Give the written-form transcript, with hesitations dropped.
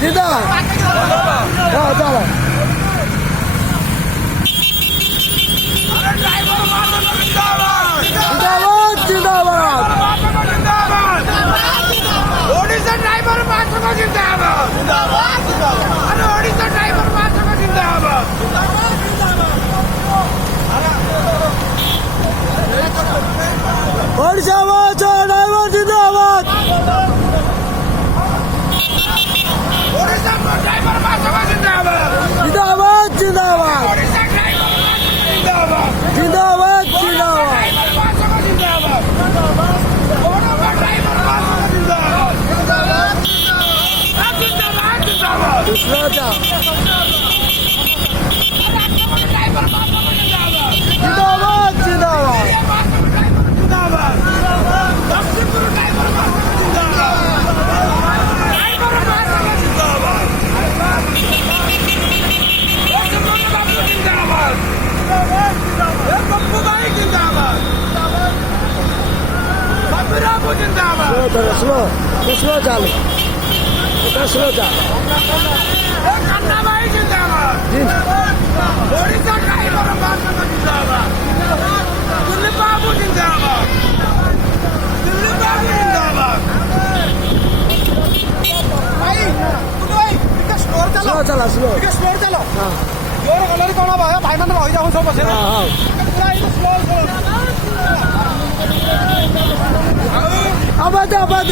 जिंदाबाद हाँ चलो जिंदाबाद जिंदाबाद ओडिशा ड्राइवर मात्र को जिंदाबाद अरे ओडिशा ड्राइवर मात्र को जिंदाबाद ओडिशा माछा ड्राइवर जिंदाबाद ओडिशा ड्राइवर मात्र को जिंदाबाद जिंदाबाद जिंदाबाद ओडिशा ड्राइवर जिंदाबाद जिंदाबाद जिंदाबाद ड्राइवर मात्र को जिंदाबाद ओडिशा ड्राइवर मात्र को जिंदाबाद जिंदाबाद जिंदाबाद दूसरा जा ड्राइवर मात्र को जिंदाबाद जिंदाबाद जिंदाबाद जिंदाबाद लक्ष्मीपुर ड्राइवर मात्र को जिंदाबाद ड्राइवर मात्र को जिंदाबाद लक्ष्मण बाबू जिंदाबाद पप्पू भाई जिंदाबाद बाबू राबू जिंदाबाद स्लो स्लो चालू स्लो चालू खन्ना भाई जिंदाबाद ओडिशा ड्राइवर मात्र को जिंदाबाद दिल्ली बाबू जिंदाबाद दिल्ली बाबू जिंदाबाद भाई भाई ଟିକେ ସ୍ଲୋର ଚାଲ स्लो चला स्लो ଟିକେ ସ୍ଲୋର ଚାଲ हाँ ଜୋର ଗଲାରେ କଣ ହବ ଭାଇ ମାନେ ରହିଯାଉ ସବୁ ବସେ हाँ हाँ ପୁରା ଏଇ ସ୍ଲୋ आबाद आबाद